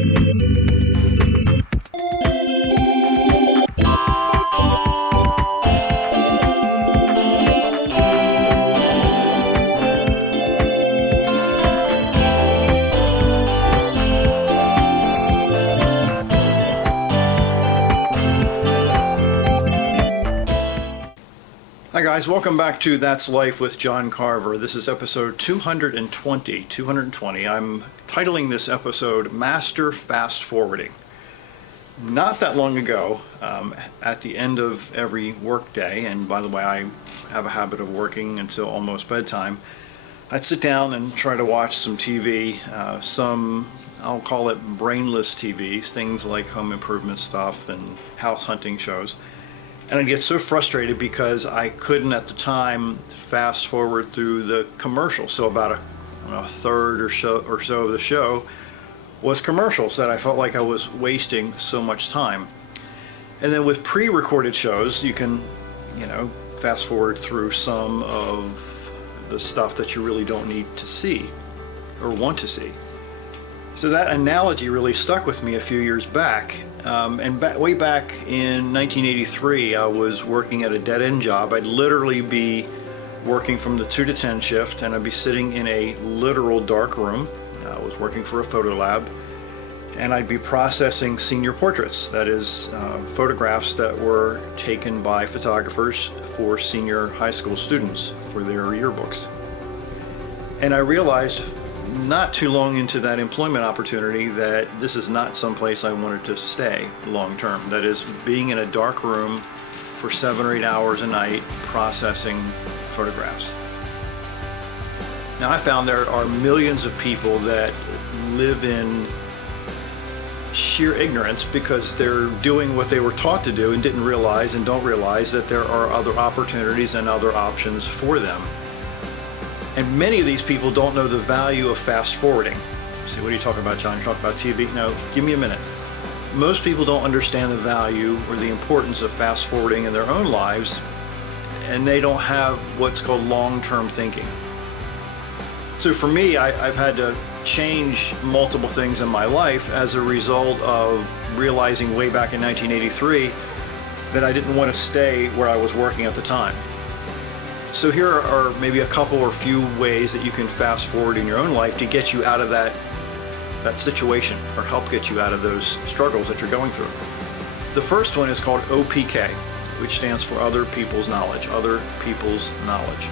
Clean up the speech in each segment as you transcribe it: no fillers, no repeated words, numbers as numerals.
Hi guys, welcome back to That's Life with John Carver. This is episode 220. I'm titling this episode Master Fast Forwarding. Not that long ago, at the end of every work day, and by the way, I have a habit of working until almost bedtime, I'd sit down and try to watch some TV, I'll call it brainless TVs, things like home improvement stuff and house hunting shows. And I'd get so frustrated because I couldn't at the time fast forward through the commercials. So about a third or so of the show was commercials that I felt like I was wasting so much time. And then with pre-recorded shows, you can, fast forward through some of the stuff that you really don't need to see or want to see. So that analogy really stuck with me a few years back. Way back in 1983, I was working at a dead-end job. I'd literally be working from the 2 to 10 shift, and I'd be sitting in a literal dark room. I was working for a photo lab, and I'd be processing senior portraits. That is, photographs that were taken by photographers for senior high school students for their yearbooks. And I realized not too long into that employment opportunity that this is not someplace I wanted to stay long term. That is, being in a dark room for 7 or 8 hours a night processing photographs. Now I found there are millions of people that live in sheer ignorance because they're doing what they were taught to do and didn't realize and don't realize that there are other opportunities and other options for them. And many of these people don't know the value of fast forwarding. See, what are you talking about, John? You're talking about TV? No, give me a minute. Most people don't understand the value or the importance of fast forwarding in their own lives, and they don't have what's called long-term thinking. So for me, I've had to change multiple things in my life as a result of realizing way back in 1983 that I didn't want to stay where I was working at the time. So here are maybe a couple or few ways that you can fast forward in your own life to get you out of that situation or help get you out of those struggles that you're going through. The first one is called OPK, which stands for Other People's Knowledge. Other People's Knowledge.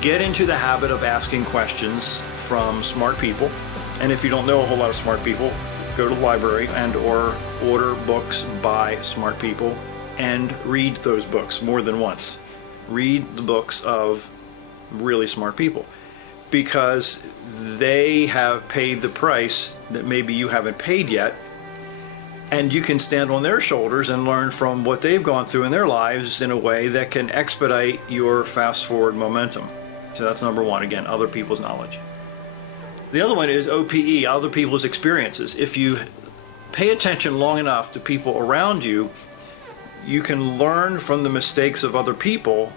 Get into the habit of asking questions from smart people. And if you don't know a whole lot of smart people, go to the library and or order books by smart people and read those books more than once. Read the books of really smart people because they have paid the price that maybe you haven't paid yet, and you can stand on their shoulders and learn from what they've gone through in their lives in a way that can expedite your fast forward momentum. So that's number one. Again, other people's knowledge. The other one is OPE, other people's experiences. If you pay attention long enough to people around you, you can learn from the mistakes of other people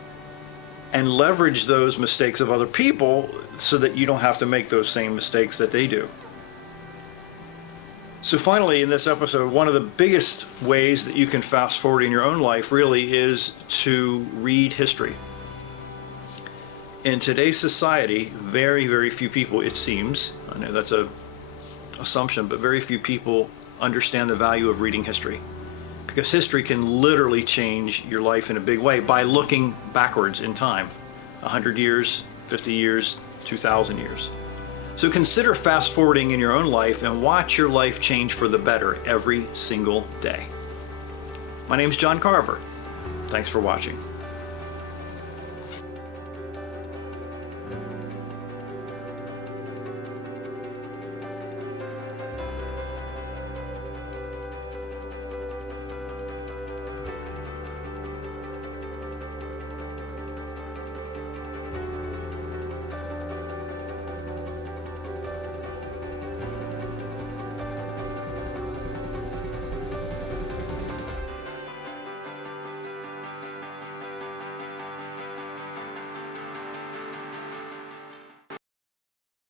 and leverage those mistakes of other people so that you don't have to make those same mistakes that they do. So finally, in this episode, one of the biggest ways that you can fast forward in your own life really is to read history. In today's society, very, very few people, it seems, I know that's an assumption, but very few people understand the value of reading history. Because history can literally change your life in a big way by looking backwards in time. 100 years, 50 years, 2,000 years. So consider fast forwarding in your own life and watch your life change for the better every single day. My name's John Carver. Thanks for watching.